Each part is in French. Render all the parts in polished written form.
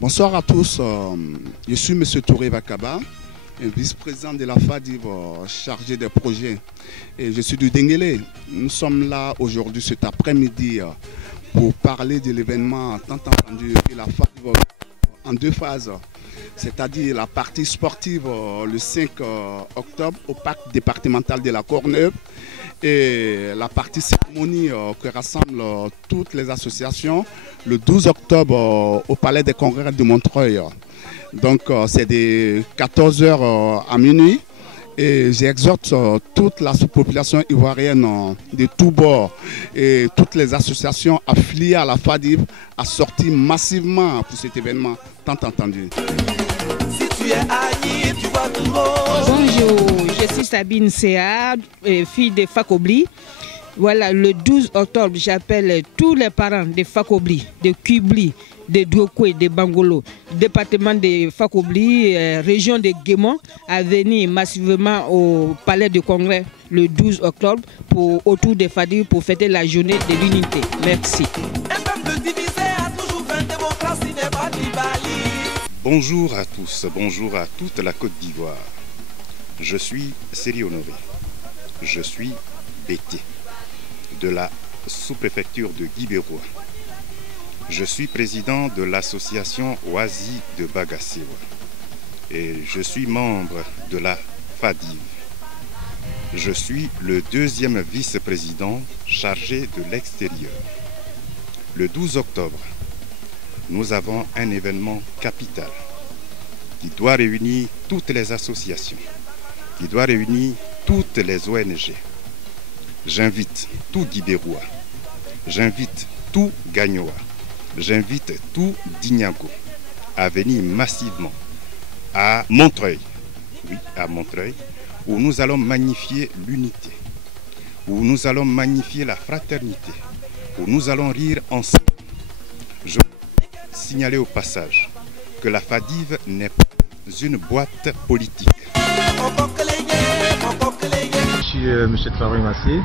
Bonsoir à tous, je suis M. Touré Vakaba, vice-président de la FADIV chargé des projets. Et je suis du Denguélé. Nous sommes là aujourd'hui, cet après-midi, pour parler de l'événement tant entendu de la FADIV en deux phases. C'est-à-dire la partie sportive le 5 octobre au parc départemental de la Courneuve et la partie cérémonie qui rassemble toutes les associations le 12 octobre au palais des congrès de Montreuil. Donc c'est de 14 h à minuit et j'exhorte toute la population ivoirienne de tous bords et toutes les associations affiliées à la FADIV à sortir massivement pour cet événement tant entendu. Bonjour, je suis Sabine Séa, fille de Fakobli. Voilà, le 12 octobre, j'appelle tous les parents de Fakobli, de Kubli, de Douokwe, de Bangolo, département de Fakobli, région de Guémon, à venir massivement au palais de congrès le 12 octobre autour des FADIV pour fêter la journée de l'unité. Merci. Bonjour à tous, bonjour à toute la Côte d'Ivoire. Je suis Séri Honoré. Je suis BT de la sous-préfecture de Guibérois. Je suis président de l'association Oasi de Bagassewa et je suis membre de la FADIV. Je suis le deuxième vice-président chargé de l'extérieur. Le 12 octobre, nous avons un événement capital qui doit réunir toutes les associations, qui doit réunir toutes les ONG. J'invite tout Guibérois, j'invite tout Gagnoa, j'invite tout Dignago à venir massivement à Montreuil, oui, à Montreuil, où nous allons magnifier l'unité, où nous allons magnifier la fraternité, où nous allons rire ensemble. Je veux signaler au passage que la FADIV n'est pas une boîte politique. Je suis M. Traoré Massé,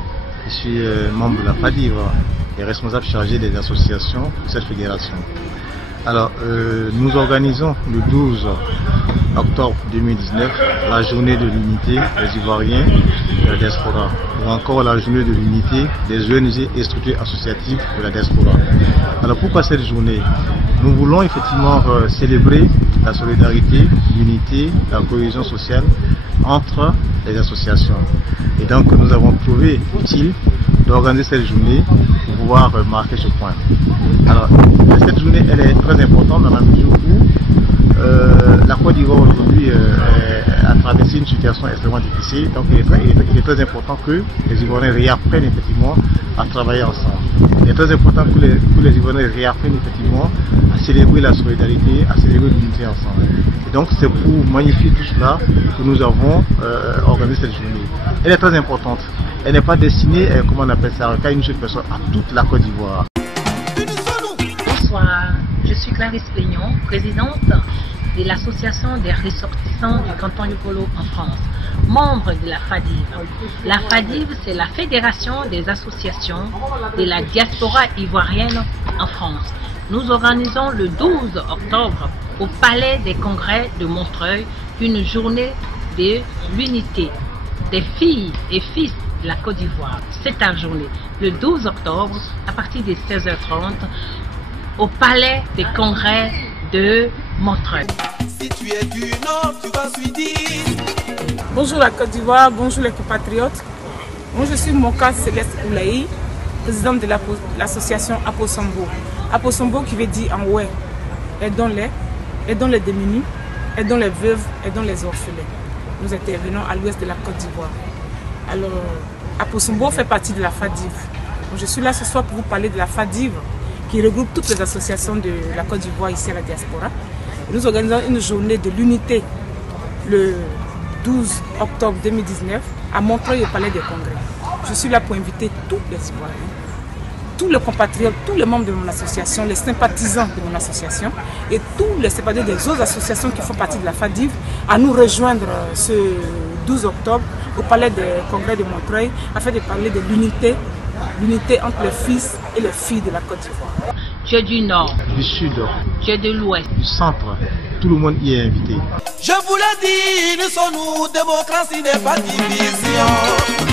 je suis membre de la FADIV et responsable chargé des associations de cette fédération. Alors, nous organisons le 12 octobre 2019 la journée de l'unité des Ivoiriens de la diaspora, ou encore la journée de l'unité des ONG et structures associatives de la diaspora. Alors pourquoi cette journée? Nous voulons effectivement célébrer la solidarité, l'unité, la cohésion sociale entre les associations. Et donc nous avons trouvé utile d'organiser cette journée pour pouvoir marquer ce point. Alors cette journée elle est très importante dans la mesure où la Côte d'Ivoire aujourd'hui a traversé une situation extrêmement difficile, donc il est très important que les Ivoiriens réapprennent effectivement à travailler ensemble. Il est très important que les Ivoiriens réapprennent effectivement à célébrer la solidarité, à célébrer l'unité ensemble. Et donc c'est pour magnifier tout cela que nous avons organisé cette journée. Elle est très importante. Elle n'est pas destinée, comment on appelle ça, qu'à une seule personne, à toute la Côte d'Ivoire. Bonsoir, je suis Clarisse Pléignon, présidente de l'association des ressortissants du canton Yopolo en France, membre de la FADIV. La FADIV, c'est la Fédération des associations de la diaspora ivoirienne en France. Nous organisons le 12 octobre au Palais des Congrès de Montreuil une journée de l'unité des filles et fils de la Côte d'Ivoire. C'est ta journée, le 12 octobre, à partir de 16h30, au Palais des Congrès de Montreuil. Si tu es du Nord, tu vas suivre. Bonjour la Côte d'Ivoire, bonjour les compatriotes. Moi je suis Moka Céleste Oulaï, présidente de l'association Aposombo. Aposombo qui veut dire en ouais, aidons-les démunis, aidons les veuves, aidons les orphelins. Nous intervenons à l'ouest de la Côte d'Ivoire. Alors, Aposombo fait partie de la FADIV. Je suis là ce soir pour vous parler de la FADIV qui regroupe toutes les associations de la Côte d'Ivoire ici à la diaspora. Nous organisons une journée de l'unité le 12 octobre 2019 à Montreuil au Palais des Congrès. Je suis là pour inviter tous les Ivoiriens, tous les compatriotes, tous les membres de mon association, les sympathisants de mon association et tous les sympathisants des autres associations qui font partie de la FADIV à nous rejoindre ce 12 octobre au palais des congrès de Montreuil afin de parler de l'unité entre les fils et les filles de la Côte d'Ivoire. Tu es du nord, du sud, tu es de l'ouest, du centre. Tout le monde y est invité. Je vous l'ai dit, nous sommes nous, démocratie n'est pas division.